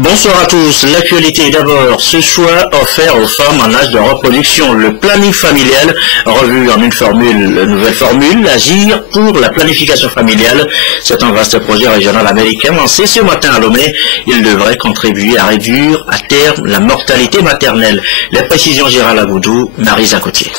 Bonsoir à tous. L'actualité d'abord. Ce choix offert aux femmes en âge de reproduction. Le planning familial, revu en une nouvelle formule, agir pour la planification familiale. C'est un vaste projet régional américain lancé ce matin à Lomé. Il devrait contribuer à réduire à terme la mortalité maternelle. Les précisions Gérald Agoudou, Marisa Cotier.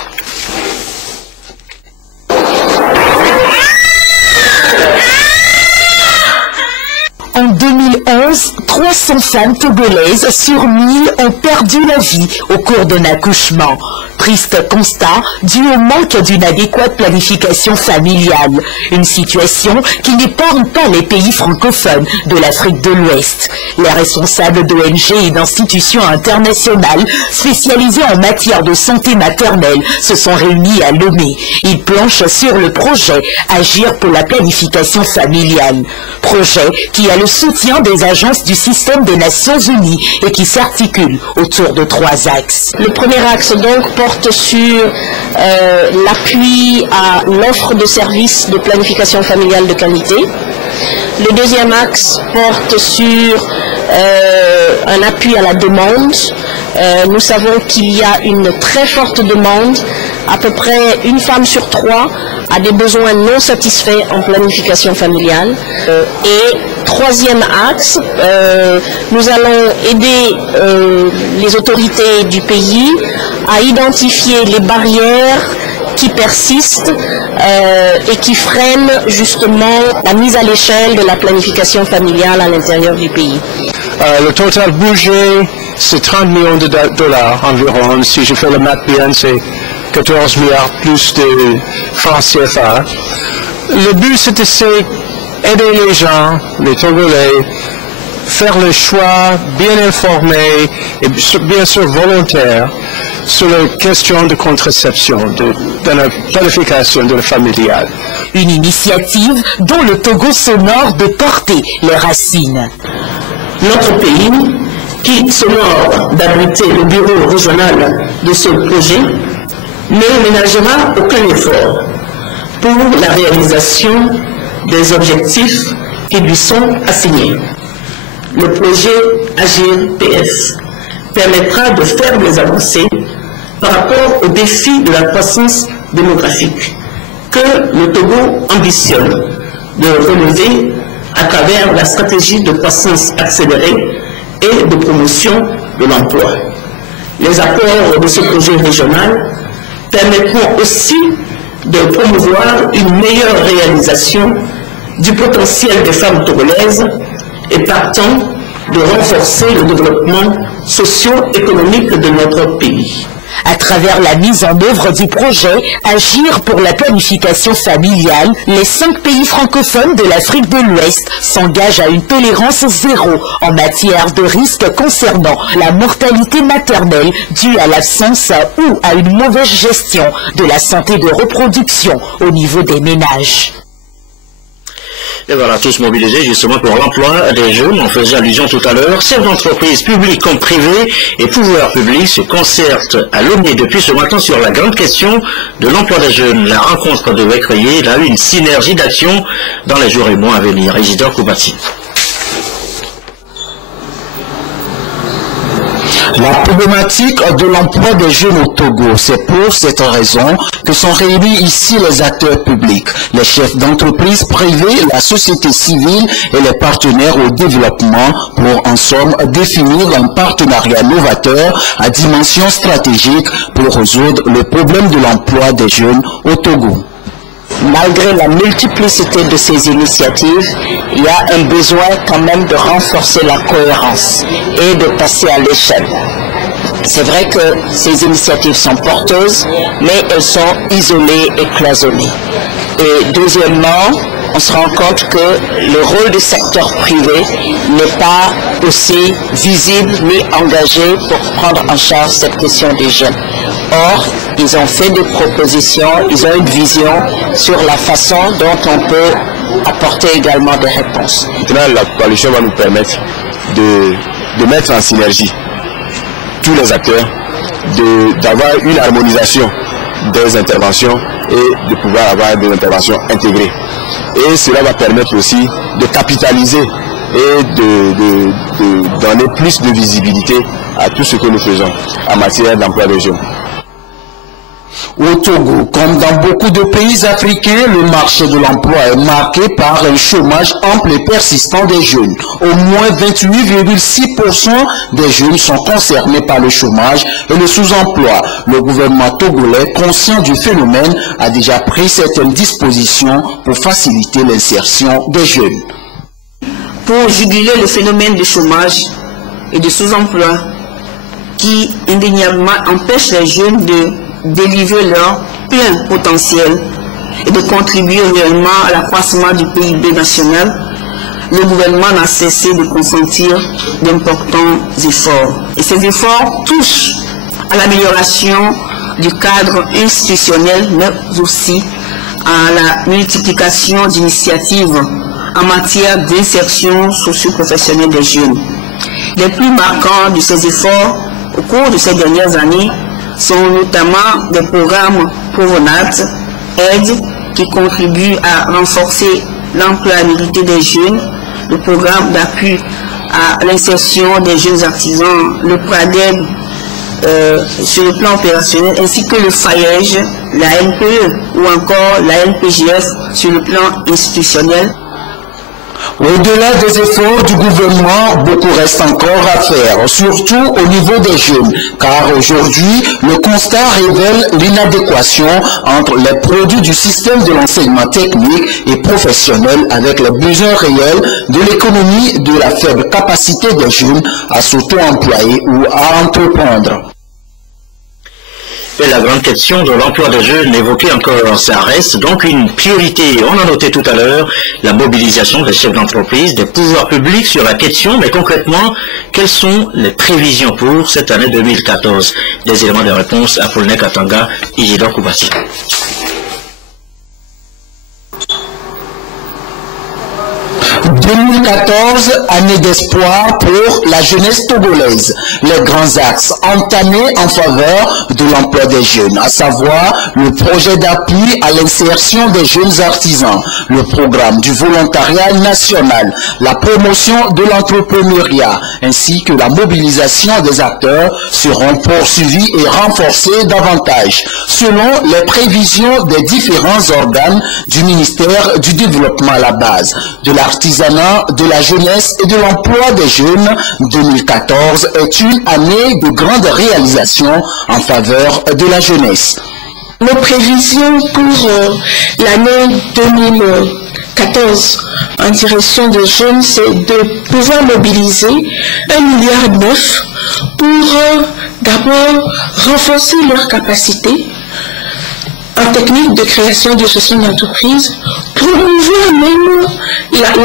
En 2011, 300 femmes togolaises sur 1000 ont perdu la vie au cours d'un accouchement. Triste constat dû au manque d'une adéquate planification familiale. Une situation qui n'épargne pas les pays francophones de l'Afrique de l'Ouest. Les responsables d'ONG et d'institutions internationales spécialisées en matière de santé maternelle se sont réunis à Lomé. Ils planchent sur le projet Agir pour la planification familiale. Projet qui a le soutien des agences du système des Nations Unies et qui s'articule autour de 3 axes. Le premier axe donc porte sur l'appui à l'offre de services de planification familiale de qualité. Le deuxième axe porte sur un appui à la demande. Nous savons qu'il y a une très forte demande. À peu près une femme sur 3 a des besoins non satisfaits en planification familiale. Et troisième axe, nous allons aider les autorités du pays à identifier les barrières qui persistent et qui freinent justement la mise à l'échelle de la planification familiale à l'intérieur du pays. Le total budget, c'est 30 millions de dollars environ. Si je fais le math bien, c'est 14 milliards plus de francs CFA. Le but, c'est d'aider les gens, les Togolais, faire le choix bien informé et bien sûr volontaire sur la question de contraception, de la planification de la familiale. Une initiative dont le Togo s'honore de porter les racines. Notre pays, qui s'honore d'abriter le bureau régional de ce projet, ne ménagera aucun effort pour la réalisation des objectifs qui lui sont assignés. Le projet Agir PS permettra de faire des avancées par rapport aux défis de la croissance démographique que le Togo ambitionne de relever à travers la stratégie de croissance accélérée et de promotion de l'emploi. Les apports de ce projet régional permettront aussi de promouvoir une meilleure réalisation du potentiel des femmes togolaises et partant de renforcer le développement socio-économique de notre pays. À travers la mise en œuvre du projet Agir pour la planification familiale, les 5 pays francophones de l'Afrique de l'Ouest s'engagent à une tolérance zéro en matière de risques concernant la mortalité maternelle due à l'absence ou à une mauvaise gestion de la santé de reproduction au niveau des ménages. Et voilà, tous mobilisés justement pour l'emploi des jeunes. On faisait allusion tout à l'heure. Chefs d'entreprise publics comme privés et pouvoirs publics se concertent à Lomé depuis ce matin sur la grande question de l'emploi des jeunes. La rencontre devait créer là une synergie d'action dans les jours et mois à venir. Isidore Koubati. La problématique de l'emploi des jeunes au Togo, c'est pour cette raison que sont réunis ici les acteurs publics, les chefs d'entreprise privés, la société civile et les partenaires au développement pour en somme définir un partenariat novateur à dimension stratégique pour résoudre le problème de l'emploi des jeunes au Togo. Malgré la multiplicité de ces initiatives, il y a un besoin quand même de renforcer la cohérence et de passer à l'échelle. C'est vrai que ces initiatives sont porteuses, mais elles sont isolées et cloisonnées. Et deuxièmement, on se rend compte que le rôle du secteur privé n'est pas aussi visible ni engagé pour prendre en charge cette question des jeunes. Or, ils ont fait des propositions, ils ont une vision sur la façon dont on peut apporter également des réponses. Maintenant, la coalition va nous permettre de mettre en synergie tous les acteurs, d'avoir une harmonisation des interventions et de pouvoir avoir des interventions intégrées. Et cela va permettre aussi de capitaliser et de donner plus de visibilité à tout ce que nous faisons en matière d'emploi des jeunes. Au Togo, comme dans beaucoup de pays africains, le marché de l'emploi est marqué par un chômage ample et persistant des jeunes. Au moins 28,6% des jeunes sont concernés par le chômage et le sous-emploi. Le gouvernement togolais, conscient du phénomène, a déjà pris certaines dispositions pour faciliter l'insertion des jeunes. Pour juguler le phénomène de chômage et de sous-emploi qui indéniablement empêche les jeunes de délivrer leur plein potentiel et de contribuer réellement à l'accroissement du PIB national, le gouvernement n'a cessé de consentir d'importants efforts. Et ces efforts touchent à l'amélioration du cadre institutionnel, mais aussi à la multiplication d'initiatives en matière d'insertion socio-professionnelle des jeunes. Les plus marquants de ces efforts au cours de ces dernières années sont notamment des programmes Provenat, aide qui contribuent à renforcer l'employabilité des jeunes, le programme d'appui à l'insertion des jeunes artisans, le PRADEB sur le plan opérationnel, ainsi que le FAEJ, la NPE ou encore la NPGF sur le plan institutionnel. Au-delà des efforts du gouvernement, beaucoup reste encore à faire, surtout au niveau des jeunes, car aujourd'hui, le constat révèle l'inadéquation entre les produits du système de l'enseignement technique et professionnel avec les besoins réels de l'économie, de la faible capacité des jeunes à s'auto-employer ou à entreprendre. Et la grande question de l'emploi des jeunes évoquée encore, ça reste donc une priorité. On a noté tout à l'heure la mobilisation des chefs d'entreprise, des pouvoirs publics sur la question, mais concrètement, quelles sont les prévisions pour cette année 2014? Des éléments de réponse à Paulin Katanga, Isidore Koubati. 2014, année d'espoir pour la jeunesse togolaise. Les grands axes entamés en faveur de l'emploi des jeunes, à savoir le projet d'appui à l'insertion des jeunes artisans, le programme du volontariat national, la promotion de l'entrepreneuriat, ainsi que la mobilisation des acteurs seront poursuivis et renforcés davantage, selon les prévisions des différents organes du ministère du Développement à la base, de l'artisanat, de la jeunesse et de l'emploi des jeunes. 2014 est une année de grandes réalisations en faveur de la jeunesse. Nos prévisions pour l'année 2014 en direction des jeunes, c'est de pouvoir mobiliser 1,9 milliard pour d'abord renforcer leurs capacités en technique de création de gestion d'entreprise, promouvoir même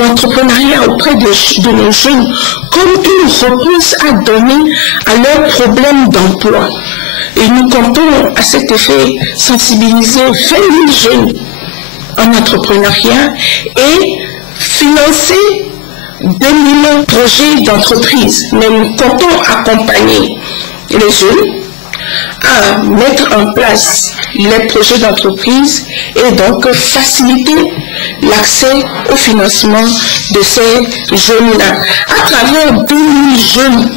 l'entrepreneuriat auprès de nos jeunes comme une réponse à donner à leurs problèmes d'emploi. Et nous comptons à cet effet sensibiliser 20 000 jeunes en entrepreneuriat et financer 2000 projets d'entreprise. Mais nous comptons accompagner les jeunes à mettre en place les projets d'entreprise et donc faciliter l'accès au financement de ces jeunes-là. À travers 2000 jeunes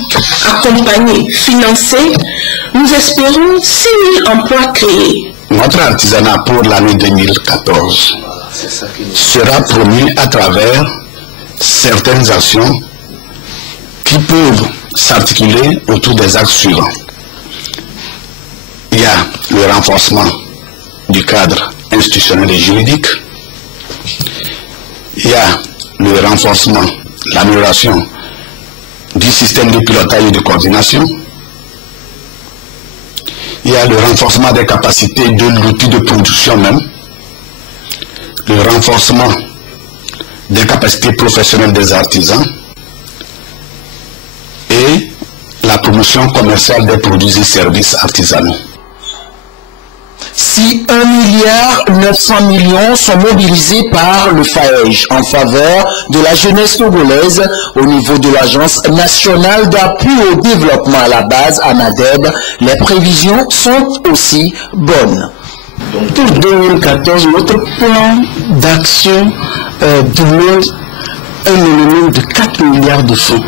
accompagnés, financés, nous espérons 6 000 emplois créés. Notre artisanat pour l'année 2014 sera promu à travers certaines actions qui peuvent s'articuler autour des axes suivants. Il y a le renforcement du cadre institutionnel et juridique. Il y a le renforcement, l'amélioration du système de pilotage et de coordination. Il y a le renforcement des capacités de l'outil de production même. Le renforcement des capacités professionnelles des artisans. Et la promotion commerciale des produits et services artisanaux. Si 1,9 milliard sont mobilisés par le FAEJ en faveur de la jeunesse togolaise au niveau de l'Agence nationale d'appui au développement à la base, ANADEB, les prévisions sont aussi bonnes. Pour 2014, notre plan d'action demande un minimum de 4 milliards de francs.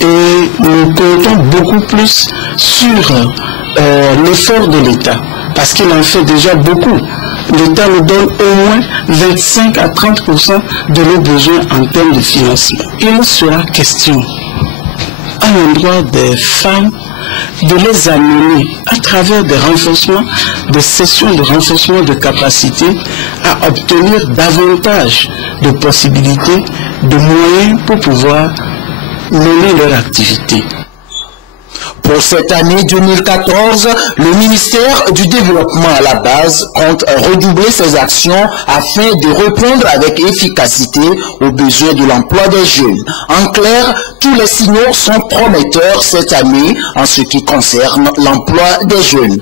Et nous comptons beaucoup plus sur l'effort de l'État, parce qu'il en fait déjà beaucoup. L'État nous donne au moins 25 à 30% de nos besoins en termes de financement. Il sera question, à l'endroit des femmes, de les amener à travers des renforcements, des sessions de renforcement de capacité à obtenir davantage de possibilités, de moyens pour pouvoir mener leur activité. Pour cette année 2014, le ministère du Développement à la base compte redoubler ses actions afin de répondre avec efficacité aux besoins de l'emploi des jeunes. En clair, tous les signaux sont prometteurs cette année en ce qui concerne l'emploi des jeunes.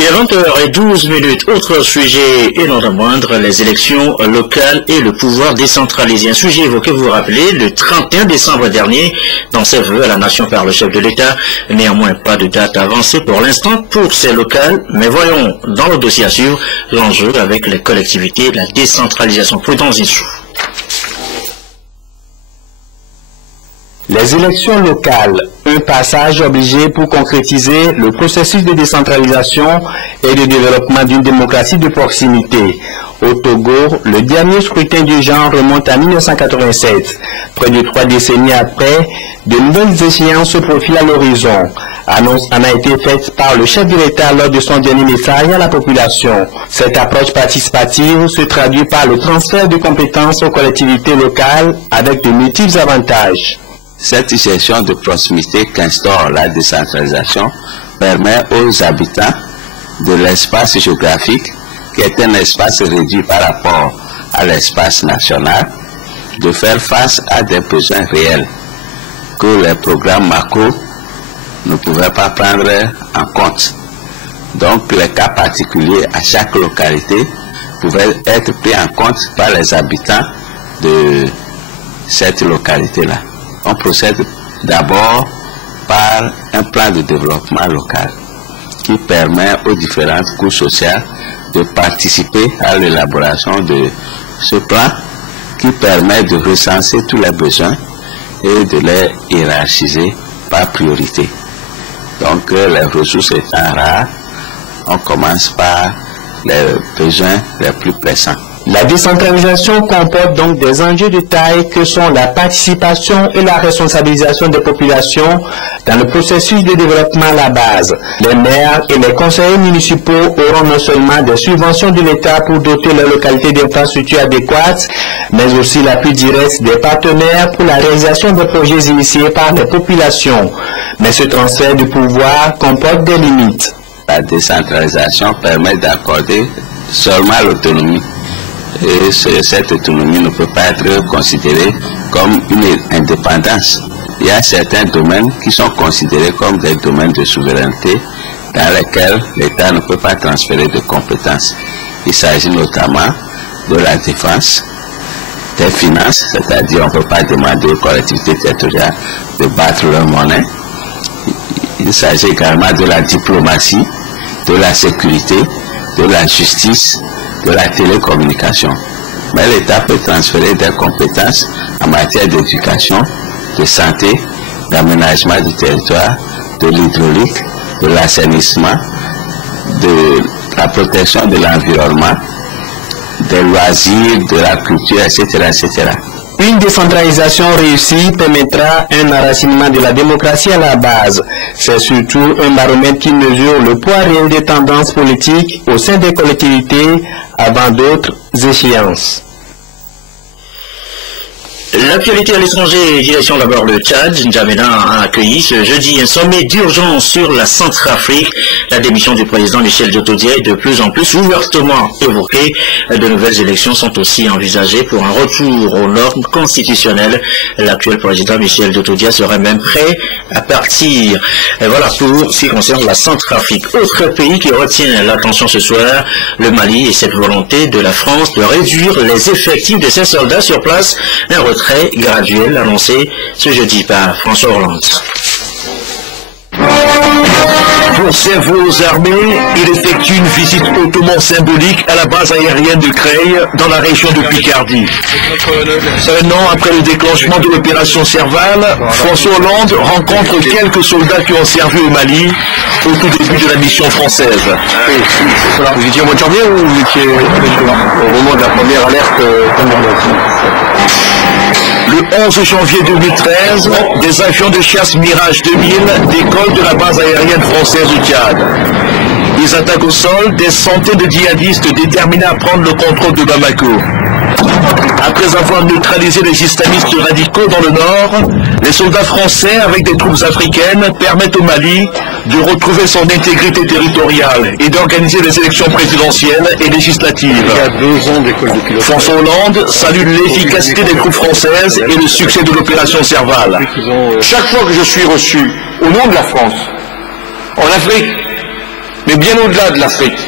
Et à 20h12, autre sujet et non moindre, les élections locales et le pouvoir décentralisé. Un sujet évoqué, vous vous rappelez, le 31 décembre dernier, dans ses vœux à la nation par le chef de l'État. Néanmoins, pas de date avancée pour l'instant pour ces locales, mais voyons dans le dossier à suivre l'enjeu avec les collectivités, la décentralisation. Prudence Issou. Les élections locales, un passage obligé pour concrétiser le processus de décentralisation et de développement d'une démocratie de proximité. Au Togo, le dernier scrutin du genre remonte à 1987. Près de 3 décennies après, de nouvelles échéances se profilent à l'horizon. Annonce en a été faite par le chef de l'État lors de son dernier message à la population. Cette approche participative se traduit par le transfert de compétences aux collectivités locales avec de multiples avantages. Cette gestion de proximité qu'instaure la décentralisation permet aux habitants de l'espace géographique, qui est un espace réduit par rapport à l'espace national, de faire face à des besoins réels que les programmes macro ne pouvaient pas prendre en compte. Donc les cas particuliers à chaque localité pouvaient être pris en compte par les habitants de cette localité-là. On procède d'abord par un plan de développement local qui permet aux différentes couches sociales de participer à l'élaboration de ce plan qui permet de recenser tous les besoins et de les hiérarchiser par priorité. Donc les ressources étant rares, on commence par les besoins les plus pressants. La décentralisation comporte donc des enjeux de taille que sont la participation et la responsabilisation des populations dans le processus de développement à la base. Les maires et les conseillers municipaux auront non seulement des subventions de l'État pour doter leur localité d'infrastructures adéquates, mais aussi l'appui direct des partenaires pour la réalisation des projets initiés par les populations. Mais ce transfert de pouvoir comporte des limites. La décentralisation permet d'accorder seulement l'autonomie. Et cette autonomie ne peut pas être considérée comme une indépendance. Il y a certains domaines qui sont considérés comme des domaines de souveraineté dans lesquels l'État ne peut pas transférer de compétences. Il s'agit notamment de la défense, des finances, c'est-à-dire on ne peut pas demander aux collectivités territoriales de battre leur monnaie. Il s'agit également de la diplomatie, de la sécurité, de la justice, de la télécommunication. Mais l'État peut transférer des compétences en matière d'éducation, de santé, d'aménagement du territoire, de l'hydraulique, de l'assainissement, de la protection de l'environnement, des loisirs, de la culture, etc., etc. Une décentralisation réussie permettra un enracinement de la démocratie à la base. C'est surtout un baromètre qui mesure le poids réel des tendances politiques au sein des collectivités avant d'autres échéances. L'actualité à l'étranger, direction d'abord le Tchad. N'Djamena a accueilli ce jeudi un sommet d'urgence sur la Centrafrique. La démission du président Michel Djotodia est de plus en plus ouvertement évoquée. De nouvelles élections sont aussi envisagées pour un retour aux normes constitutionnelles. L'actuel président Michel Djotodia serait même prêt à partir. Et voilà pour ce qui concerne la Centrafrique. Autre pays qui retient l'attention ce soir, le Mali et cette volonté de la France de réduire les effectifs de ses soldats sur place. Un retrait graduel annoncé ce jeudi par François Hollande. retour ses vols armés, il effectue une visite hautement symbolique à la base aérienne de Creil, dans la région de Picardie. Un an après le déclenchement de l'opération Serval, François Hollande rencontre quelques soldats qui ont servi au Mali au tout début de la mission française. Vous étiez au mois de janvier ou vous étiez au moment de la première alerte Le 11 janvier 2013, des avions de chasse Mirage 2000 décollent de la base aérienne française du Tchad. Ils attaquent au sol des centaines de djihadistes déterminés à prendre le contrôle de Bamako. Après avoir neutralisé les islamistes radicaux dans le nord, les soldats français avec des troupes africaines permettent au Mali de retrouver son intégrité territoriale et d'organiser les élections présidentielles et législatives. François Hollande salue l'efficacité des troupes françaises et le succès de l'opération Serval. Chaque fois que je suis reçu au nom de la France, en Afrique, mais bien au-delà de l'Afrique,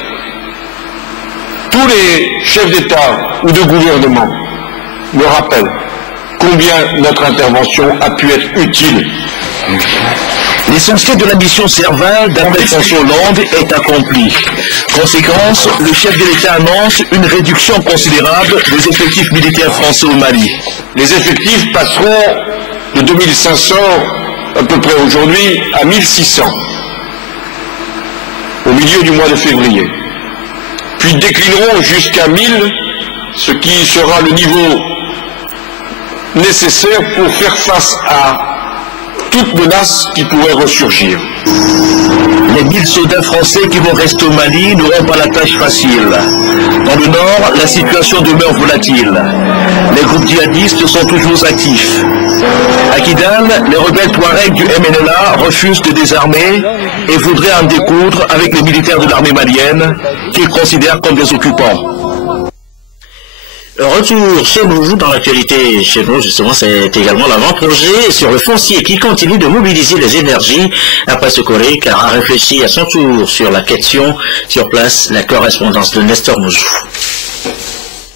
tous les chefs d'État ou de gouvernement me rappellent combien notre intervention a pu être utile. L'essentiel de la mission Serval, d'après François Hollande, est accompli. Conséquence, le chef de l'État annonce une réduction considérable des effectifs militaires français au Mali. Les effectifs passeront de 2500 à peu près aujourd'hui à 1600 au milieu du mois de février. Puis déclineront jusqu'à 1000, ce qui sera le niveau nécessaire pour faire face à toute menace qui pourrait ressurgir. Les 1000 soldats français qui vont rester au Mali n'auront pas la tâche facile. Dans le nord, la situation demeure volatile. Les groupes djihadistes sont toujours actifs. À Kidal, les rebelles Touaregs du MNLA refusent de désarmer et voudraient en découdre avec les militaires de l'armée malienne qu'ils considèrent comme des occupants. Retour chez nous, dans l'actualité chez nous, justement, c'est également l'avant-projet sur le foncier qui continue de mobiliser les énergies après ce collègue a réfléchi à son tour sur la question. Sur place, la correspondance de Nestor Mouzou.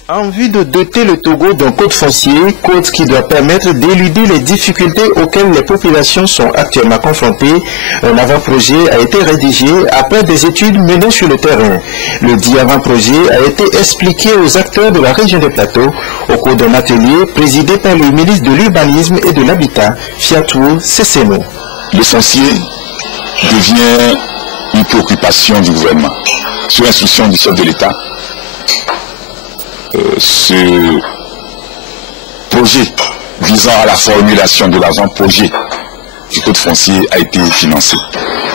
En vue de doter le Togo d'un code foncier, code qui doit permettre d'éluder les difficultés auxquelles les populations sont actuellement confrontées, un avant-projet a été rédigé après des études menées sur le terrain. Le dit avant-projet a été expliqué aux acteurs de la région des Plateaux au cours d'un atelier présidé par le ministre de l'Urbanisme et de l'Habitat, Fiatou Sesseno. Le foncier devient une préoccupation du gouvernement. Sous instruction du chef de l'État, ce projet visant à la formulation de l'avant-projet du code foncier a été financé.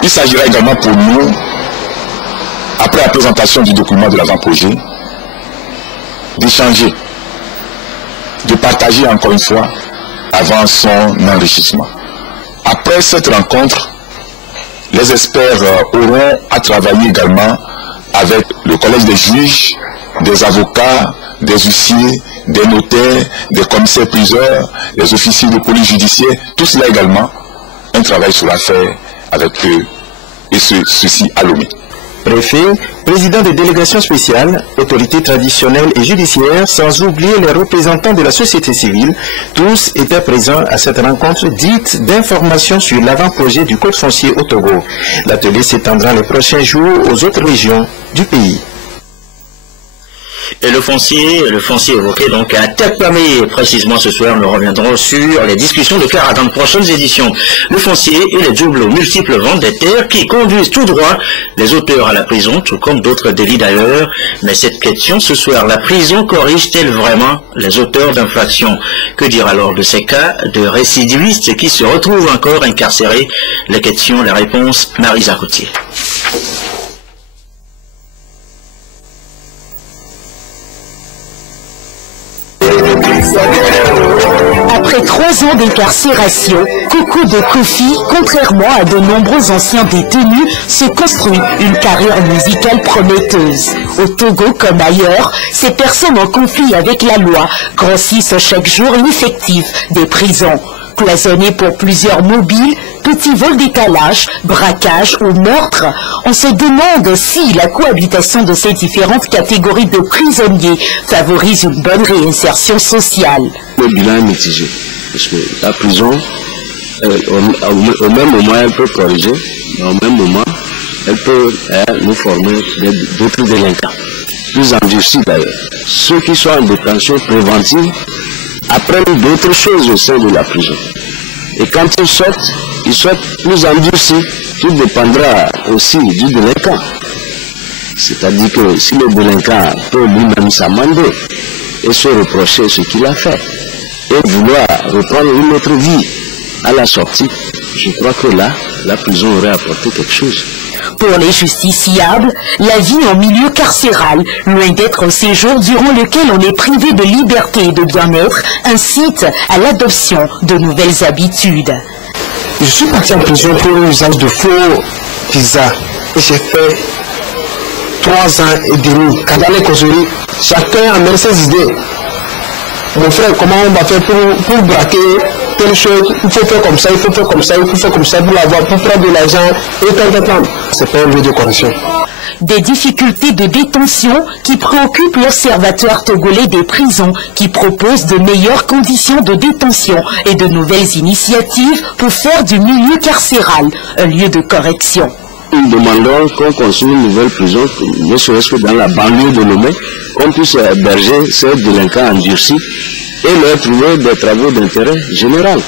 Il s'agira également pour nous, après la présentation du document de l'avant-projet, d'échanger, de partager encore une fois avant son enrichissement. Après cette rencontre, les experts auront à travailler également avec le collège des juges, des avocats, des huissiers, des notaires, des commissaires-priseurs, des officiers de police judiciaire. Tout cela également, un travail sera fait avec eux, et ceci à Lomé. Préfet, président des délégations spéciales, autorités traditionnelles et judiciaires, sans oublier les représentants de la société civile, tous étaient présents à cette rencontre dite d'information sur l'avant-projet du code foncier au Togo. L'atelier s'étendra les prochains jours aux autres régions du pays. Et le foncier évoqué donc à Tepamé, précisément ce soir, nous reviendrons sur les discussions de cœur dans de prochaines éditions. Le foncier et les doubles ou multiples ventes des terres qui conduisent tout droit les auteurs à la prison, tout comme d'autres délits d'ailleurs. Mais cette question ce soir, la prison corrige-t-elle vraiment les auteurs d'infractions? Que dire alors de ces cas de récidivistes qui se retrouvent encore incarcérés? Les questions, les réponses, Marisa Routier. Après 3 ans d'incarcération, Coco de Kofi, contrairement à de nombreux anciens détenus, se construit une carrière musicale prometteuse. Au Togo comme ailleurs, ces personnes en conflit avec la loi grossissent chaque jour l'effectif des prisons. Cloisonnés pour plusieurs mobiles, petits vols d'étalage, braquage ou meurtre, on se demande si la cohabitation de ces différentes catégories de prisonniers favorise une bonne réinsertion sociale. Le bilan est mitigé, parce que la prison, au même moment, elle peut corriger, mais au même moment, elle peut nous former d'autres délinquants, plus endurcis d'ailleurs. Ceux qui sont en détention préventive apprennent d'autres choses au sein de la prison. Et quand ils sortent plus endurcis. Tout dépendra aussi du délinquant. C'est-à-dire que si le délinquant peut lui-même s'amender et se reprocher ce qu'il a fait et vouloir reprendre une autre vie à la sortie, je crois que là, la prison aurait apporté quelque chose. Pour les justiciables, la vie en milieu carcéral, loin d'être un séjour durant lequel on est privé de liberté et de bien-être, incite à l'adoption de nouvelles habitudes. Je suis parti en prison pour l'usage de faux visas et j'ai fait 3 ans et demi. Quand dans les causeries, chacun amène ses idées. Mon frère, comment on va faire pour braquer telle chose? Il faut faire comme ça, il faut faire comme ça, il faut faire comme ça pour l'avoir, pour prendre de l'argent et tant. C'est pas un lieu de correction. Des difficultés de détention qui préoccupent l'Observatoire togolais des prisons, qui propose de meilleures conditions de détention et de nouvelles initiatives pour faire du milieu carcéral un lieu de correction. Nous demandons qu'on construise une nouvelle prison, ne serait-ce que dans la banlieue de Lomé, qu'on puisse héberger ces délinquants endurcis et leur trouver des travaux d'intérêt général.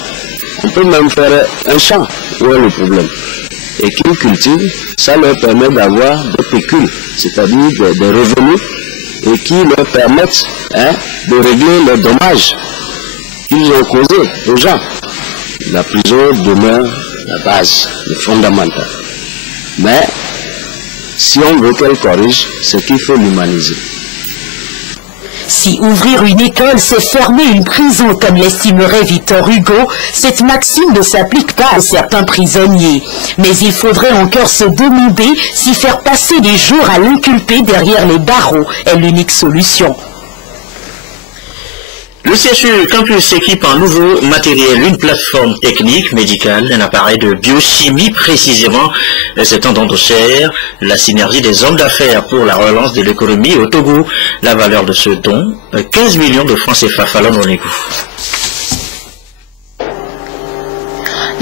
On peut même faire un champ, où est le problème? Et qu'ils cultivent, ça leur permet d'avoir des pécules, c'est-à-dire des revenus, et qui leur permettent de régler les dommages qu'ils ont causés aux gens. La prison demeure la base, le fondamental. Mais si on veut qu'elle corrige, c'est qu'il faut l'humaniser. Si ouvrir une école, c'est fermer une prison, comme l'estimerait Victor Hugo, cette maxime ne s'applique pas à certains prisonniers. Mais il faudrait encore se demander si faire passer des jours à l'inculpé derrière les barreaux est l'unique solution. Le CHU Campus équipe en nouveau matériel, une plateforme technique, médicale, un appareil de biochimie précisément. C'est un don de chair, la synergie des hommes d'affaires pour la relance de l'économie au Togo. La valeur de ce don, 15 millions de francs CFA. Fallon Onegou.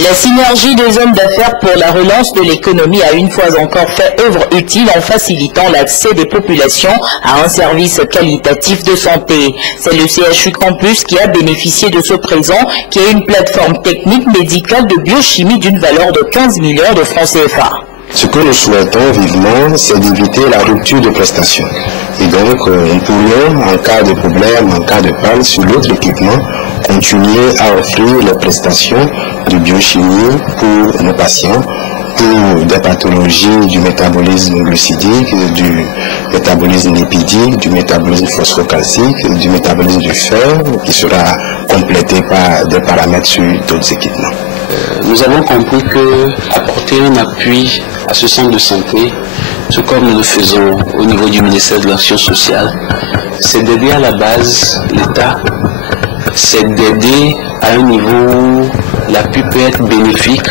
La synergie des hommes d'affaires pour la relance de l'économie a une fois encore fait œuvre utile en facilitant l'accès des populations à un service qualitatif de santé. C'est le CHU Campus qui a bénéficié de ce présent, qui est une plateforme technique médicale de biochimie d'une valeur de 15 millions de francs CFA. Ce que nous souhaitons vivement, c'est d'éviter la rupture de prestations. Et donc, nous pourrions, en cas de problème, en cas de panne sur l'autre équipement, continuer à offrir les prestations de biochimie pour nos patients, pour des pathologies du métabolisme glucidique, du métabolisme lipidique, du métabolisme phosphocalcique, du métabolisme du fer, qui sera complété par des paramètres sur d'autres équipements. Nous avons compris que apporter un appui à ce centre de santé, tout comme nous le faisons au niveau du ministère de l'Action sociale, c'est d'aider à la base l'État, c'est d'aider à un niveau où l'appui peut être bénéfique,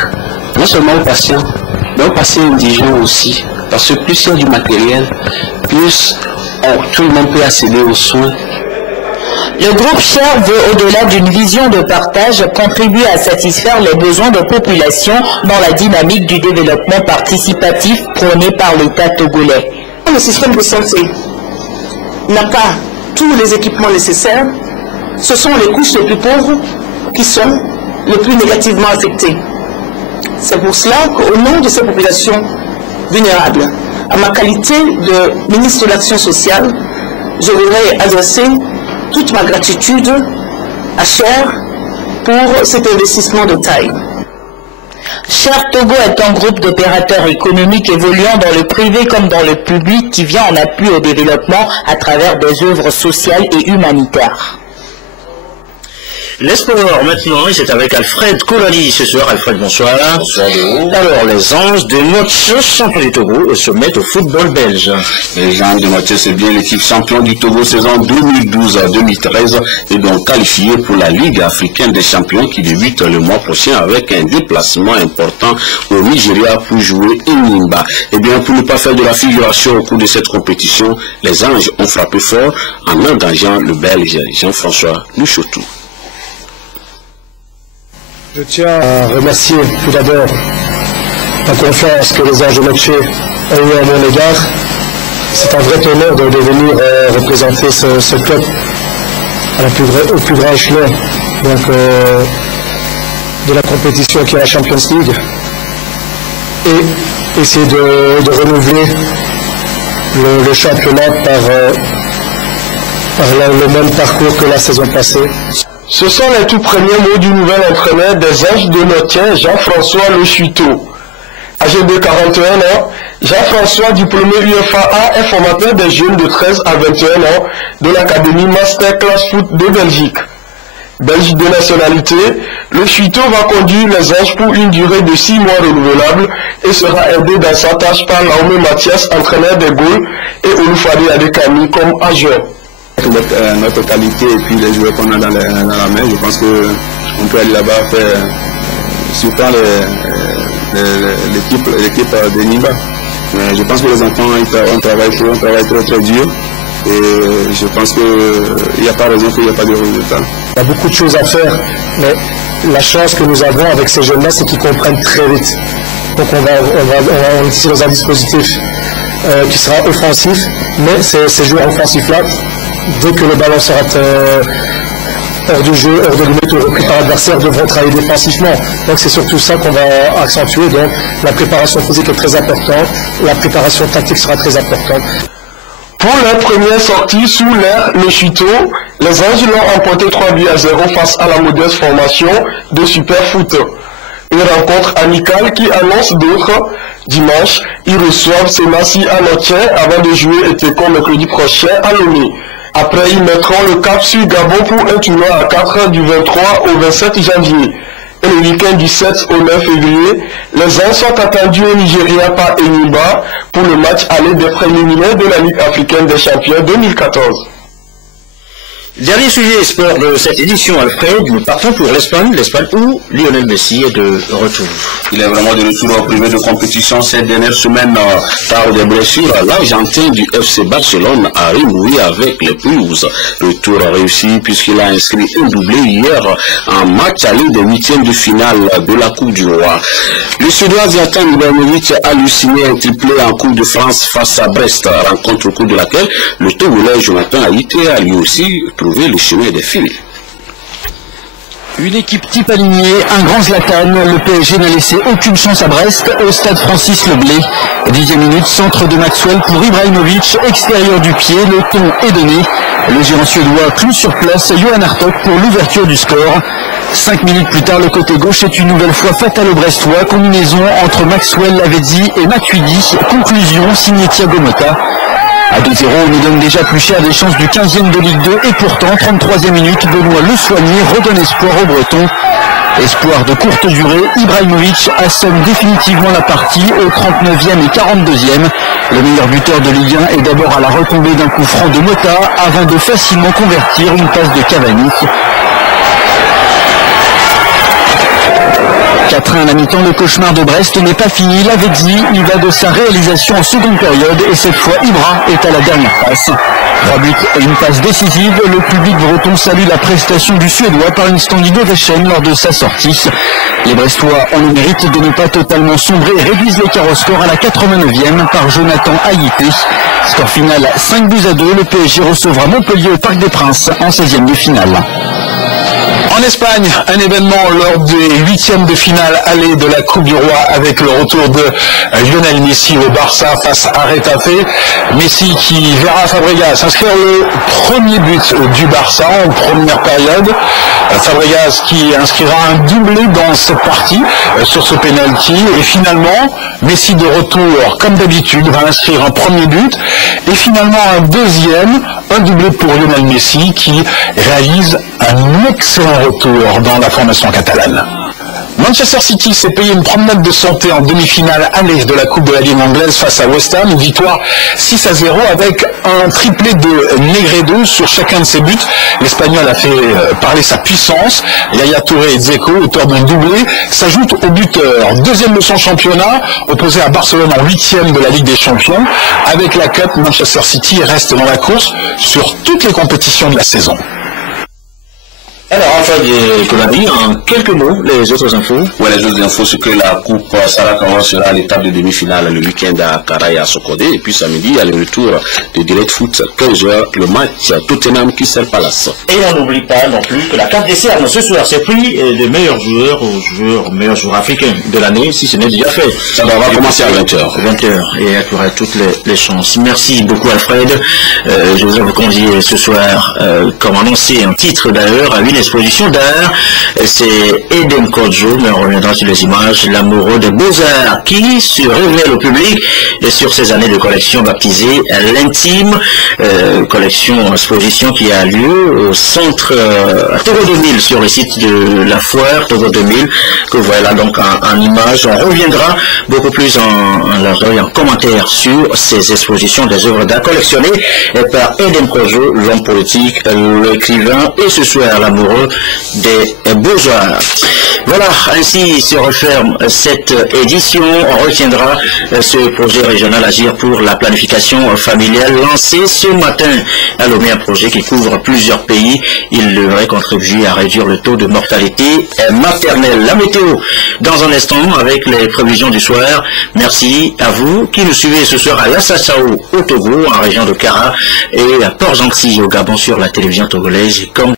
non seulement aux patients, mais aux patients indigents aussi, parce que plus il y a du matériel, plus tout le monde peut accéder aux soins. Le groupe CHER veut, au-delà d'une vision de partage, contribuer à satisfaire les besoins des populations dans la dynamique du développement participatif prôné par l'État togolais. Le système de santé n'a pas tous les équipements nécessaires. Ce sont les couches les plus pauvres qui sont les plus négativement affectées. C'est pour cela qu'au nom de ces populations vulnérables, à ma qualité de ministre de l'Action sociale, je voudrais adresser toute ma gratitude à CHER pour cet investissement de taille. CHER Togo est un groupe d'opérateurs économiques évoluant dans le privé comme dans le public qui vient en appui au développement à travers des œuvres sociales et humanitaires. Les sports maintenant, et c'est avec Alfred Kolali ce soir. Alfred, bonsoir. Bonsoir. Alors, les Anges de Moche, champions du Togo, se mettent au football belge. Les Anges de Moche, c'est bien l'équipe champion du Togo saison 2012-2013 et donc qualifiée pour la Ligue africaine des champions qui débute le mois prochain avec un déplacement important au Nigeria pour jouer Inimba. Et bien, pour ne pas faire de la figuration au cours de cette compétition, les Anges ont frappé fort en engageant le Belge Jean-François Louchotou. Je tiens à remercier tout d'abord la confiance que les Anges de Moche ont eu à mon égard. C'est un vrai honneur de venir représenter ce club au plus grand échelon donc, de la compétition qui est la Champions League et essayer de renouveler le championnat par le même parcours que la saison passée. Ce sont les tout premiers mots du nouvel entraîneur des Anges de Notien, Jean-François Le Chuteau. Âgé de 41 ans, Jean-François, diplômé UFAA, est formateur des jeunes de 13 à 21 ans de l'Académie Masterclass Foot de Belgique. Belge de nationalité, Le Chuteau va conduire les Anges pour une durée de 6 mois renouvelable et sera aidé dans sa tâche par Laumé Mathias, entraîneur des Gaules, et Olufade Adekami comme agent. Notre qualité et puis les joueurs qu'on a dans la main, je pense qu'on peut aller là-bas faire surprendre l'équipe de Niba. Mais je pense que les enfants on travaille très dur et je pense qu'il n'y a pas raison qu'il n'y ait pas de résultats. Il y a beaucoup de choses à faire, mais la chance que nous avons avec ces jeunes-là, c'est qu'ils comprennent très vite. Donc on est ici dans un dispositif qui sera offensif, mais ces joueurs offensifs-là, dès que le ballon sera hors du jeu, hors de limite ou repris par l'adversaire, devront travailler défensivement. Donc c'est surtout ça qu'on va accentuer. Donc la préparation physique est très importante, la préparation tactique sera très importante. Pour leur première sortie sous l'ère Le Chuteau, les Anges l'ont emporté 3-0 face à la modeste formation de Super Foot. Une rencontre amicale qui annonce d'autres. Dimanche, ils reçoivent Sémassi à Notien avant de jouer Eteko mercredi prochain à Lomé. Après, ils mettront le cap sur Gabon pour un tournoi à 4 du 23 au 27 janvier. Et le week-end du 7 au 9 février, les Anges sont attendus au Nigeria par Enyimba pour le match aller des préliminaires de la Ligue africaine des champions 2014. Dernier sujet sport de cette édition, Alfred, nous partons pour l'Espagne où Lionel Messi est de retour. Il est vraiment de retour au privé de compétition cette dernière semaine par des blessures. L'Argentin du FC Barcelone a renoué avec les Blues. Retour réussi puisqu'il a inscrit un doublé hier en match aller des huitièmes de finale de la Coupe du Roi. Le Suédois Zlatan Ibrahimovic a lui signé un triplé en Coupe de France face à Brest, rencontre au cours de laquelle le Togolais Jonathan Haïté a lui aussi trouvé le chemin des fils. Une équipe type alignée, un grand Zlatan, le PSG n'a laissé aucune chance à Brest au stade Francis Leblé. 10e minute, centre de Maxwell pour Ibrahimovic, extérieur du pied, le ton est donné. Le gérant suédois cloue sur place Johan Hartog pour l'ouverture du score. 5 minutes plus tard, le côté gauche est une nouvelle fois fatal au Brestois, combinaison entre Maxwell, Lavezzi et Matuidi, conclusion signée Thiago Motta. À 2-0, on nous donne déjà plus cher des chances du 15e de Ligue 2 et pourtant, 33e minute, Benoît Le Soigné redonne espoir aux Bretons. Espoir de courte durée, Ibrahimovic assomme définitivement la partie au 39e et 42e. Le meilleur buteur de Ligue 1 est d'abord à la retombée d'un coup franc de Motta avant de facilement convertir une passe de Cavani. 4-1 à la mi-temps, le cauchemar de Brest n'est pas fini. Lavezzi y va de sa réalisation en seconde période et cette fois Ibra est à la dernière passe. 3 buts et une passe décisive. Le public breton salue la prestation du Suédois par une standing ovation lors de sa sortie. Les Brestois ont le mérite de ne pas totalement sombrer et réduisent l'écart au score à la 89e par Jonathan Haïté. Score final 5-2. Le PSG recevra Montpellier au Parc des Princes en 16e de finale. En Espagne, un événement lors des huitièmes de finale aller de la Coupe du Roi avec le retour de Lionel Messi au Barça face à Retafe. Messi qui verra Fabregas inscrire le premier but du Barça en première période. Fabregas qui inscrira un doublé dans cette partie sur ce penalty. Et finalement, Messi de retour comme d'habitude va inscrire un premier but. Et finalement un deuxième, un doublé pour Lionel Messi qui réalise un excellent retour dans la formation catalane. Manchester City s'est payé une promenade de santé en demi-finale aller de la Coupe de la Ligue anglaise face à West Ham. Une victoire 6-0 avec un triplé de Negredo sur chacun de ses buts. L'Espagnol a fait parler sa puissance. Yaya Touré et Dzeko, auteur d'un doublé, s'ajoutent au buteur. Deuxième de son championnat, opposé à Barcelone en 8e de la Ligue des Champions. Avec la Cup, Manchester City reste dans la course sur toutes les compétitions de la saison. Alors, Alfred Kolari, en quelques mots, les autres infos. Oui, les autres infos, c'est que la Coupe Sarakawa sera à l'étape de demi-finale le week-end à Kara et à Sokode. Et puis samedi, il y a le retour de Direct Foot, 15h, le match Tottenham Crystal Palace. Et on n'oublie pas non plus que la carte décerne ce soir ses prix des meilleurs joueurs meilleurs joueurs africains de l'année, si ce n'est déjà fait. Ça va commencer à 20h. 20h, et il y aura toutes les chances. Merci beaucoup, Alfred. Je vous ai convié ce soir, comme annoncé, un titre d'ailleurs, à une exposition d'art. C'est Eden Kodjo, mais on reviendra sur les images, l'amoureux des beaux-arts, qui se révèle au public sur ces années de collection baptisée l'intime, collection, exposition qui a lieu au centre Togo 2000, sur le site de la foire Togo 2000, que vous voyez là donc en image. On reviendra beaucoup plus en largeur et en commentaire sur ces expositions des œuvres d'art collectionnées par Eden Kodjo, l'homme politique, l'écrivain, et ce soir l'amoureux des beaux-arts. Voilà, ainsi se referme cette édition. On retiendra ce projet régional Agir pour la planification familiale lancé ce matin à Lomé, un projet qui couvre plusieurs pays. Il devrait contribuer à réduire le taux de mortalité maternelle. La météo dans un instant avec les prévisions du soir. Merci à vous qui nous suivez ce soir à Lassasao au Togo, en région de Kara, et à Port-Gentil au Gabon sur la télévision togolaise. Comme